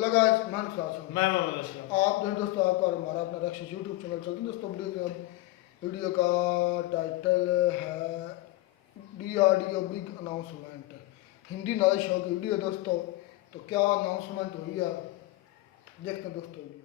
Hello guys, मैं अनुशास हूँ। मैं मोहम्मद असलम। आप जो दोस्तों आपका और हमारा अपना रक्षित यूट्यूब चैनल चलते हैं दोस्तों। वीडियो का टाइटल है DRDO big announcement. Hindi knowledge show की वीडियो दोस्तों। तो क्या अनाउंसमेंट हुई है, देखते हैं दोस्तों वीडियो।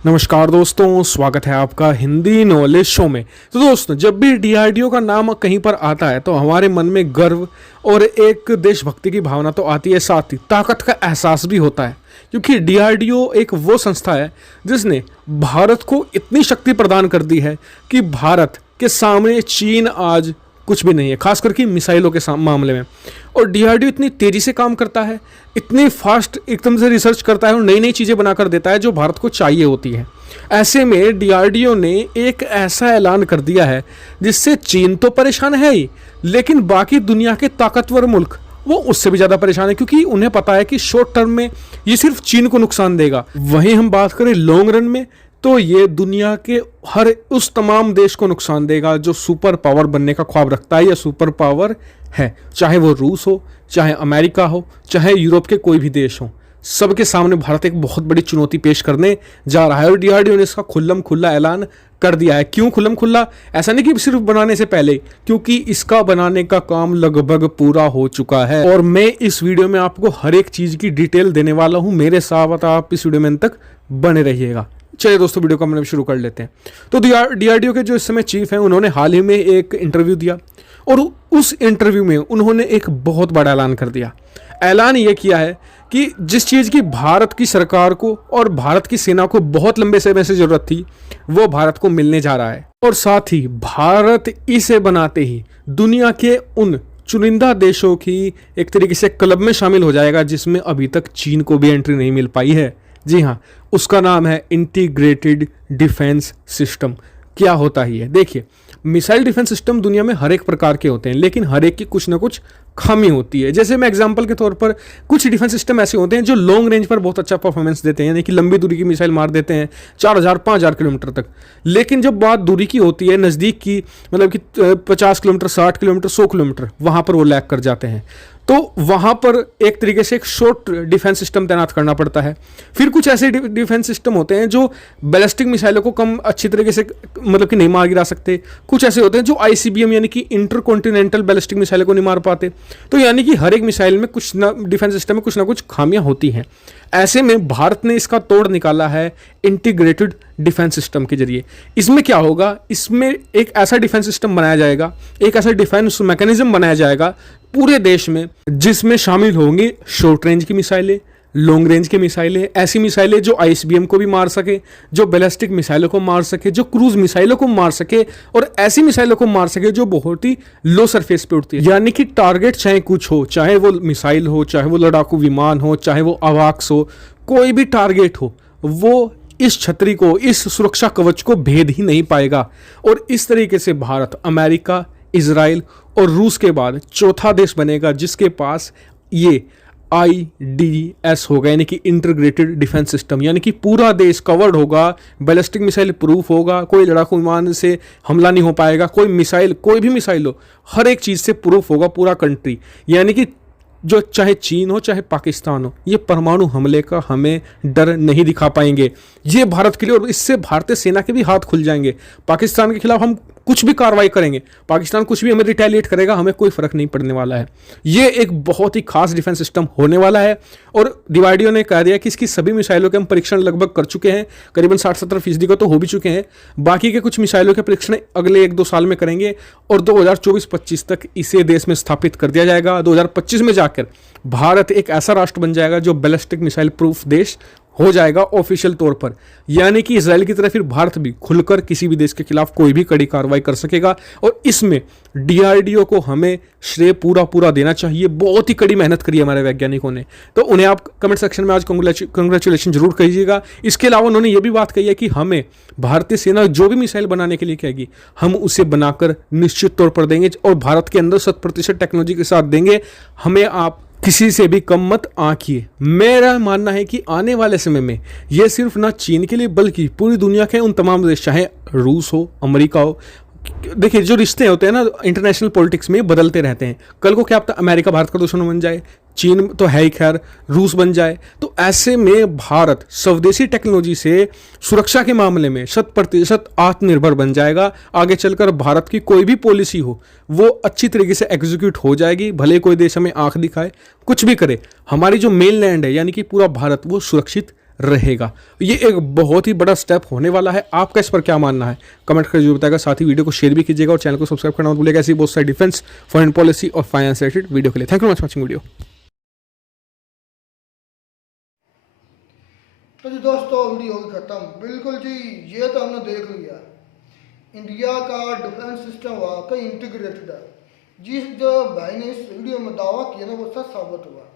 नमस्कार दोस्तों, स्वागत है आपका हिंदी नॉलेज शो में। तो दोस्तों, जब भी डीआरडीओ का नाम कहीं पर आता है तो हमारे मन में गर्व और एक देशभक्ति की भावना तो आती है, साथ ही ताकत का एहसास भी होता है, क्योंकि डीआरडीओ एक वो संस्था है जिसने भारत को इतनी शक्ति प्रदान कर दी है कि भारत के सामने चीन आज कुछ भी नहीं है, खास करके मिसाइलों के मामले में। और डीआरडीओ इतनी तेज़ी से काम करता है, इतनी फास्ट एकदम से रिसर्च करता है और नई नई चीज़ें बनाकर देता है जो भारत को चाहिए होती है। ऐसे में डीआरडीओ ने एक ऐसा ऐलान कर दिया है जिससे चीन तो परेशान है ही, लेकिन बाकी दुनिया के ताकतवर मुल्क वो उससे भी ज़्यादा परेशान है, क्योंकि उन्हें पता है कि शॉर्ट टर्म में ये सिर्फ चीन को नुकसान देगा। वहीं हम बात करें लॉन्ग रन में, तो ये दुनिया के हर उस तमाम देश को नुकसान देगा जो सुपर पावर बनने का ख्वाब रखता है या सुपर पावर है, चाहे वो रूस हो, चाहे अमेरिका हो, चाहे यूरोप के कोई भी देश हो। सबके सामने भारत एक बहुत बड़ी चुनौती पेश करने जा रहा है और डीआरडीओ ने इसका खुल्लम खुल्ला ऐलान कर दिया है। क्यों खुल्लम खुल्ला? ऐसा नहीं कि सिर्फ बनाने से पहले, क्योंकि इसका बनाने का काम लगभग पूरा हो चुका है और मैं इस वीडियो में आपको हर एक चीज़ की डिटेल देने वाला हूं। मेरे साथ आप इस वीडियो में अंत तक बने रहिएगा। चलिए दोस्तों, वीडियो को हम शुरू कर लेते हैं। तो डीआरडीओ के जो इस समय चीफ हैं, उन्होंने हाल ही में एक इंटरव्यू दिया और उस इंटरव्यू में उन्होंने एक बहुत बड़ा ऐलान कर दिया। ऐलान ये किया है कि जिस चीज़ की भारत की सरकार को और भारत की सेना को बहुत लंबे समय से ज़रूरत थी, वो भारत को मिलने जा रहा है। और साथ ही भारत इसे बनाते ही दुनिया के उन चुनिंदा देशों की एक तरीके से क्लब में शामिल हो जाएगा जिसमें अभी तक चीन को भी एंट्री नहीं मिल पाई है। जी हाँ, उसका नाम है इंटीग्रेटेड डिफेंस सिस्टम। क्या होता ही है? देखिए, मिसाइल डिफेंस सिस्टम दुनिया में हर एक प्रकार के होते हैं, लेकिन हर एक की कुछ ना कुछ खामी होती है। जैसे मैं एग्जांपल के तौर पर, कुछ डिफेंस सिस्टम ऐसे होते हैं जो लॉन्ग रेंज पर बहुत अच्छा परफॉर्मेंस देते हैं, यानी कि लंबी दूरी की मिसाइल मार देते हैं 4000-5000 किलोमीटर तक। लेकिन जब बात दूरी की होती है, नज़दीक की, मतलब कि 50 किलोमीटर, 60 किलोमीटर, 100 किलोमीटर, वहाँ पर वो लैग कर जाते हैं। तो वहाँ पर एक तरीके से एक शॉर्ट डिफेंस सिस्टम तैनात करना पड़ता है। फिर कुछ ऐसे डिफेंस सिस्टम होते हैं जो बैलिस्टिक मिसाइलों को कम अच्छी तरीके से मतलब कि नहीं मार गिरा सकते। कुछ ऐसे होते हैं जो आईसीबीएम यानी कि इंटरकॉन्टिनेंटल बैलिस्टिक मिसाइलों को नहीं मार पाते। तो यानी कि हर एक मिसाइल में कुछ ना, डिफेंस सिस्टम में कुछ ना कुछ खामियां होती हैं। ऐसे में भारत ने इसका तोड़ निकाला है इंटीग्रेटेड डिफेंस सिस्टम के जरिए। इसमें क्या होगा? इसमें एक ऐसा डिफेंस सिस्टम बनाया जाएगा, एक ऐसा डिफेंस मैकेनिज्म बनाया जाएगा पूरे देश में, जिसमें शामिल होंगी शॉर्ट रेंज की मिसाइलें, लॉन्ग रेंज की मिसाइलें, ऐसी मिसाइलें जो आईसीबीएम को भी मार सके, जो बैलिस्टिक मिसाइलों को मार सके, जो क्रूज मिसाइलों को मार सके, और ऐसी मिसाइलों को मार सके जो बहुत ही लो सरफेस पे उड़ती है। यानी कि टारगेट चाहे कुछ हो, चाहे वो मिसाइल हो, चाहे वो लड़ाकू विमान हो, चाहे वो अवाक्स हो, कोई भी टारगेट हो, वो इस छतरी को, इस सुरक्षा कवच को भेद ही नहीं पाएगा। और इस तरीके से भारत अमेरिका, इजराइल और रूस के बाद चौथा देश बनेगा जिसके पास ये IDS होगा, यानी कि इंटीग्रेटेड डिफेंस सिस्टम। यानी कि पूरा देश कवर्ड होगा, बैलिस्टिक मिसाइल प्रूफ होगा, कोई लड़ाकू विमान से हमला नहीं हो पाएगा, कोई मिसाइल, कोई भी मिसाइल हो, हर एक चीज़ से प्रूफ होगा पूरा कंट्री। यानी कि जो चाहे चीन हो, चाहे पाकिस्तान हो, ये परमाणु हमले का हमें डर नहीं दिखा पाएंगे। ये भारत के लिए, और इससे भारतीय सेना के भी हाथ खुल जाएंगे। पाकिस्तान के खिलाफ हम कुछ भी कार्रवाई करेंगे, पाकिस्तान कुछ भी हमें रिटेलिएट करेगा, हमें कोई फर्क नहीं पड़ने वाला है। ये एक बहुत ही खास डिफेंस सिस्टम होने वाला है। और डीआरडीओ ने कह दिया कि इसकी सभी मिसाइलों के हम परीक्षण लगभग कर चुके हैं, करीबन 60-70% को तो हो भी चुके हैं। बाकी के कुछ मिसाइलों के परीक्षण अगले 1-2 साल में करेंगे और 2024-25 तक इसे देश में स्थापित कर दिया जाएगा। 2025 में जाकर भारत एक ऐसा राष्ट्र बन जाएगा जो बैलिस्टिक मिसाइल प्रूफ देश हो जाएगा ऑफिशियल तौर पर। यानी कि इजराइल की तरह फिर भारत भी खुलकर किसी भी देश के खिलाफ कोई भी कड़ी कार्रवाई कर सकेगा। और इसमें डीआरडीओ को हमें श्रेय पूरा देना चाहिए। बहुत ही कड़ी मेहनत करी है हमारे वैज्ञानिकों ने, तो उन्हें आप कमेंट सेक्शन में आज कंग्रेचुलेशन जरूर कहिएगा। इसके अलावा उन्होंने ये भी बात कही है कि हमें भारतीय सेना जो भी मिसाइल बनाने के लिए कहेगी, हम उसे बनाकर निश्चित तौर पर देंगे और भारत के अंदर 100% टेक्नोलॉजी के साथ देंगे। हमें आप किसी से भी कम मत आंकिए। मेरा मानना है कि आने वाले समय में ये सिर्फ ना चीन के लिए बल्कि पूरी दुनिया के उन तमाम देश, चाहे रूस हो, अमेरिका हो, देखिए जो रिश्ते होते हैं ना इंटरनेशनल पॉलिटिक्स में बदलते रहते हैं। कल को क्या पता अमेरिका भारत का दुश्मन बन जाए, चीन तो है ही, खैर रूस बन जाए, तो ऐसे में भारत स्वदेशी टेक्नोलॉजी से सुरक्षा के मामले में 100% आत्मनिर्भर बन जाएगा। आगे चलकर भारत की कोई भी पॉलिसी हो वो अच्छी तरीके से एग्जीक्यूट हो जाएगी, भले कोई देश हमें आंख दिखाए, कुछ भी करे, हमारी जो मेन लैंड है यानी कि पूरा भारत वो सुरक्षित रहेगा। ये एक बहुत ही बड़ा स्टेप होने वाला है। आपका इस पर क्या मानना है कमेंट करके जरूर बताएगा। साथ ही वीडियो को शेयर भी कीजिएगा और चैनल को सब्सक्राइब करना मत भूलिएगा ऐसी बहुत सारी डिफेंस, फॉरेन पॉलिसी और फाइनेंस रिलेटेड वीडियो के लिए। Thank you much watching video. तो जी दोस्तों वीडियो होगी खत्म। बिल्कुल जी, ये तो हमने देख लिया, इंडिया का डिफेंस सिस्टम वाकई इंटीग्रेटेड है। जिस जो भाई ने इस वीडियो में दावा किया ना वो सच साबित हुआ।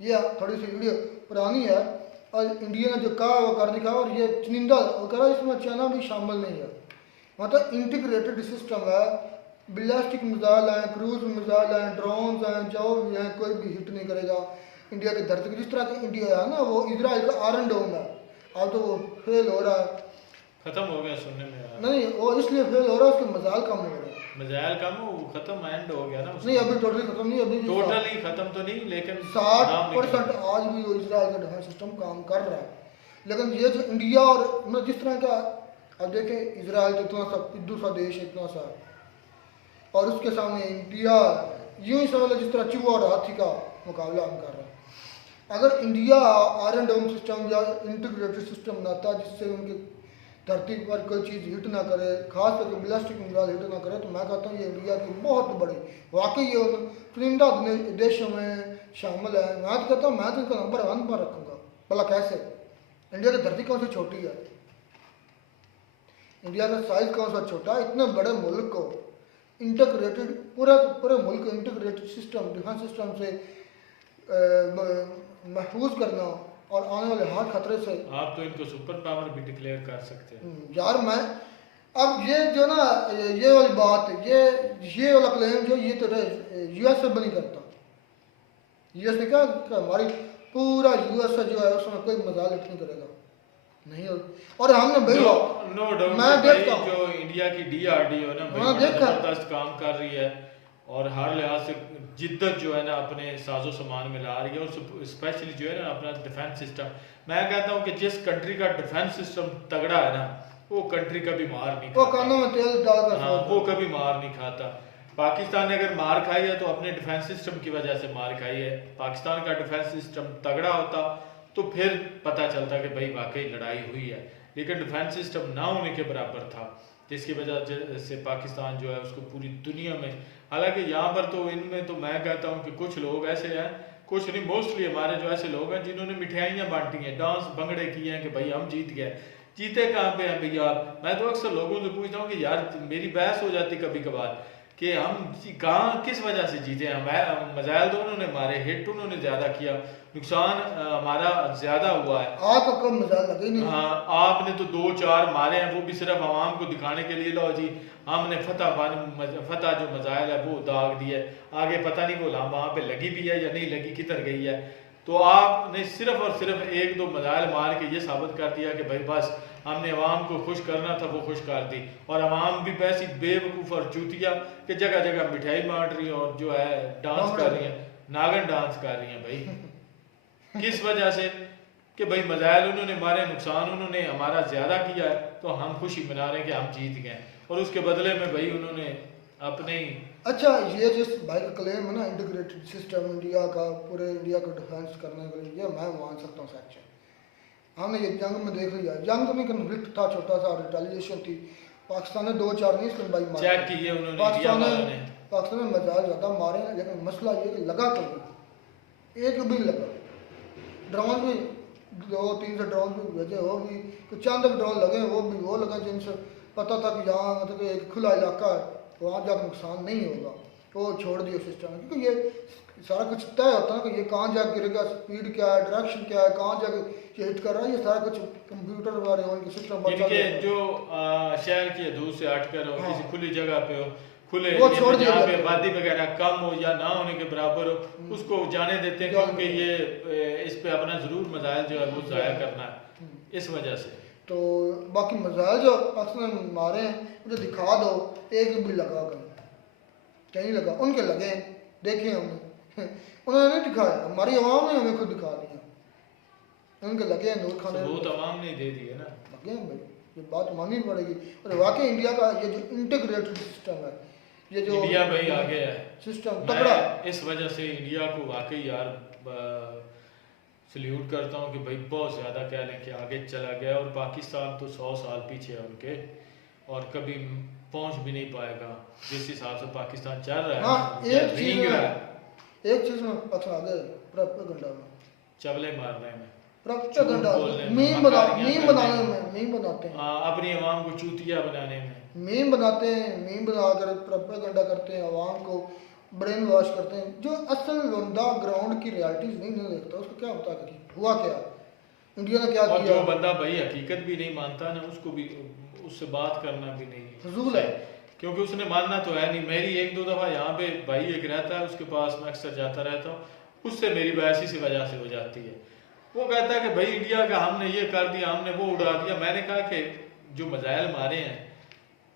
ये थोड़ी सी वीडियो पुरानी है और इंडिया ने जो कहा वो कर दिखा, और ये चुनिंदा वो करा, इसमें चाइना भी शामिल नहीं है। मतलब इंटीग्रेटेड सिस्टम है, बैलिस्टिक मिसाइल हैं, क्रूज मिसाइल हैं, ड्रोन्स हैं, जो भी हैं, कोई भी हिट नहीं करेगा इंडिया की धरती को। जिस तरह की इंडिया है ना वो इजराइल का आयरन डोम है, अब तो वो फेल हो रहा है, खत्म हो गया सुनने में यार। नहीं वो इसलिए फेल हो रहा है उसके मजाल कम हो रहे हैं। मजाइल कम वो खत्म एंड हो गया ना उसका। नहीं अभी टोटली खत्म नहीं, अभी टोटली खत्म तो नहीं, लेकिन 60% आज भी वो इजराइल का डिफेंस सिस्टम काम कर रहा है। लेकिन ये जो इंडिया और मतलब जिस तरह का, अब देखें इजराइल तो इतना सा इद्दू सा देश है, इतना सा, और उसके सामने इंडिया यूं ही समझ लो जिस तरह चूहा और हाथी का मुकाबला हम कर रहे हैं। अगर इंडिया आयरन डोम सिस्टम या इंटीग्रेटेड सिस्टम बनाता जिससे उनकी धरती पर कोई चीज़ हिट ना करे, खास करके बैलिस्टिक मिसाइल हिट ना करे, तो मैं कहता हूँ ये इंडिया की बहुत बड़ी, वाकई ये चुनिंदा देशों में शामिल है। मैं तो कहता हूँ मैं तो इसका नंबर 1 पर रखूँगा। भला कैसे? इंडिया की धरती कौन सी छोटी है, इंडिया का साइज कौन सा छोटा है, इतने बड़े मुल्क को इंटीग्रेटेड पूरे मुल्क को इंटीग्रेटेड सिस्टम डिफेंस सिस्टम से महफूज करना और आने वाले हर खतरे से। आप तो इनको सुपर पावर भी डिक्लेयर कर सकते हैं यार। मैं अब ये जो ना ये वाली बात, ये वाला क्लेम जो ये तो यूएस से नहीं करता। यूएस ने क्या हमारी पूरा यूएस जो है उसमें कोई मजाल हिट नहीं करेगा, नहीं। और हमने भाई नो डाउट मैं देखता हूं जो इंडिया की डीआरडीओ ना भाई जबरदस्त काम कर रही है और हर लिहाज से जिद्दत जो है ना अपने साजो सामान में ला रही है, और स्पेशली जो है ना अपना डिफेंस सिस्टम। मैं कहता हूँ कि जिस कंट्री का डिफेंस सिस्टम तगड़ा है ना वो कंट्री कभी मार नहीं खाता, वो कानों में तेल डालकर हाँ वो कभी मार नहीं खाता। पाकिस्तान ने अगर मार खाई है तो अपने डिफेंस सिस्टम की वजह से मार खाई है। पाकिस्तान का डिफेंस सिस्टम तगड़ा होता तो फिर पता चलता कि भाई वाकई लड़ाई हुई है, लेकिन डिफेंस सिस्टम ना होने के बराबर था, जिसकी वजह से पाकिस्तान जो है उसको पूरी दुनिया में, हालांकि यहाँ पर तो इनमें तो मैं कहता हूँ कि कुछ लोग ऐसे हैं, कुछ नहीं मोस्टली हमारे जो ऐसे लोग हैं जिन्होंने मिठाइयाँ बांटी हैं, डांस भंगड़े किए हैं कि भाई हम जीत गए। जीते कहाँ पे हैं भैया? मैं तो अक्सर लोगों से पूछता हूँ कि यार मेरी बहस हो जाती कभी कभार कि हम कहाँ किस वजह से जीते हैं। मजाइल तो उन्होंने मारे, हिट उन्होंने ज़्यादा किया, नुकसान हमारा ज़्यादा हुआ है। आपको कम मजाल लगे नहीं। हाँ आपने तो 2-4 मारे हैं, वो भी सिर्फ आवाम को दिखाने के लिए, लो जी हमने फतह जो मजाइल है वो दाग दिया, आगे पता नहीं वो वहाँ पे लगी भी है या नहीं लगी, किधर गई है। तो आपने सिर्फ और सिर्फ 1-2 मजाइल मार के ये साबित कर दिया कि भाई बस हमने अवाम को खुश करना था, वो खुश कर दी। और अवाम भी वैसी बेवकूफ़ और चूतिया कि जगह जगह मिठाई बांट रही हैं और जो है डांस कर रही हैं, नागन डांस कर रही हैं भाई। किस वजह से? कि भाई मजाइल उन्होंने मारे, नुकसान उन्होंने हमारा ज़्यादा किया है, तो हम खुशी मना रहे हैं कि हम जीत गए, और उसके बदले में भाई उन्होंने अपने ही। अच्छा ये जिस भाई का क्लेम है ना इंटीग्रेटेड सिस्टम इंडिया का, पूरे इंडिया को डिफेंस करने के लिए, ये मैं मान सकता हूँ सच है। हमने ये जंग में देख लिया, जंग तो नहीं कन्फ्लिक्ट था छोटा सा, रिटेलिएशन थी, पाकिस्तान ने 2-4 नहीं इसमें भाई मारे, चेक किए उन्होंने, पाकिस्तान ने मजाल ज़्यादा मारे, लेकिन मसला ये कि लगा तो नहीं, एक भी लगा। ड्रोन भी 2-3 से ड्रोन भी भेजे, वो भी तो चंद ड्रोन लगे, वो लगे जिनसे पता था कि यहाँ मतलब एक खुला इलाका है, वहाँ जाकर नुकसान नहीं होगा, वो छोड़ दिया सिस्टम। क्योंकि ये सारा कुछ तय होता है कि ये कहाँ जा गिरेगा, स्पीड क्या है, डायरेक्शन क्या है, कहाँ जाके ये हिट कर रहा है, ये सारा कुछ कंप्यूटर वाले उनके सिस्टम इनके जो शहर की हदूद से हटकर हो, किसी खुली जगह पे हो, खुले वो छोड़ दिया जहाँ पे आबादी वगैरह कम हो या ना होने के बराबर हो, उसको जाने देते हैं, क्योंकि ये इस पे अपना ज़रूर मजाइल जो है वो ज़ाया करना है, इस वजह से। तो बाकी मजाइल जो पाकिस्तान ने मारे हैं मुझे दिखा दो, एक भी लगा कहीं नहीं लगा, उनके लगे देखे हमने उन्होंने नहीं दिखाया, हमारी आवाम ने हमें खुद दिखा दिया। उनके लगे हैं नूर खाने, सबूत आवाम ने दे दिए ना। लगे हैं भाई, ये बात माननी पड़ेगी। और वाकई इंडिया का ये जो इंटीग्रेटेड सिस्टम है, ये जो इंडिया भाई आगे है सिस्टम मैं तगड़ा, इस वजह से इंडिया को वाकई यार सल्यूट करता हूँ कि भाई बहुत ज़्यादा कह लें कि आगे चला गया। और पाकिस्तान तो 100 साल पीछे है उनके, और कभी पहुंच भी नहीं पाएगा जिस हिसाब से पाकिस्तान चल रहा है। हाँ या एक चीज रींग रहा है, में, एक चीज में पाकिस्तान आगे प्रोपेगेंडा में, चबले मारने में, प्रोपेगेंडा, बोलने में, मीम मकारियाँ बनाने करने में, मीम बनाते हैं, अपनी आवाम को चूतिया बनाने में। मीम बनाते हैं, मीम बनाकर प्रोपेगेंडा करते हैं, आवाम को ब्रेन वॉश करते हैं। जो असल बंदा ग्राउंड की रियलिटीज नहीं देखता, उसको क्या पता कि हुआ क्या, इंडिया ने क्या और किया। जो बंदा भाई हकीकत भी नहीं मानता ना, उसको भी उससे बात करना भी नहीं फजूल है, क्योंकि उसने मानना तो है नहीं। मेरी 1-2 दफ़ा यहाँ पे भाई एक रहता है, उसके पास मैं अक्सर जाता रहता हूँ, उससे मेरी बहस इसी वजह से हो जाती है। वो कहता है कि भाई इंडिया का हमने ये कर दिया, हमने वो उड़ा दिया। मैंने कहा कि जो मजाइल मारे हैं,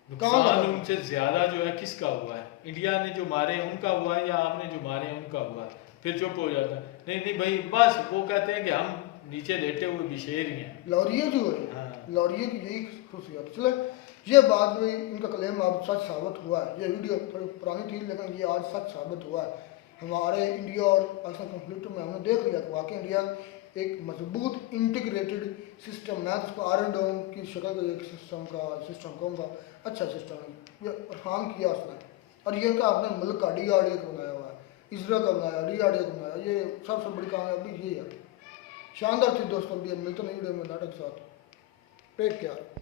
नुकसान उनसे ज़्यादा जो है किसका हुआ है? इंडिया ने जो मारे हैं उनका हुआ है, या आपने जो मारे हैं उनका हुआ है? फिर चुप हो जाता है। नहीं नहीं भाई, बस वो कहते हैं कि हम नीचे लेटे हुए बिशेर ही हैं। लॉरिये जो है, हाँ। लॉरिये की यही खूसियत। चले ये बाद में इनका क्लेम अब सच साबित हुआ है। ये वीडियो थोड़ी पुरानी थी लेकिन ये आज सच साबित हुआ है। हमारे इंडिया और पाकिस्तान कॉन्फ्लिक्ट में हमने देख लिया कि वाकई इंडिया एक मजबूत इंटीग्रेटेड सिस्टम, मैं तो उसको आयरन डोम की शक्ल का एक सिस्टम कहूँगा, अच्छा सिस्टम है। ये परफॉर्म किया उसने, और ये का अपने मुल्क का DRDO का बनाया हुआ है, इसराइल का बनाया, DRDO का बनाया। ये सबसे बड़ी कामयाबी ये है। शानदार थी दोस्तों, मिलते नहीं वीडियो में नाटक के साथ। Take care.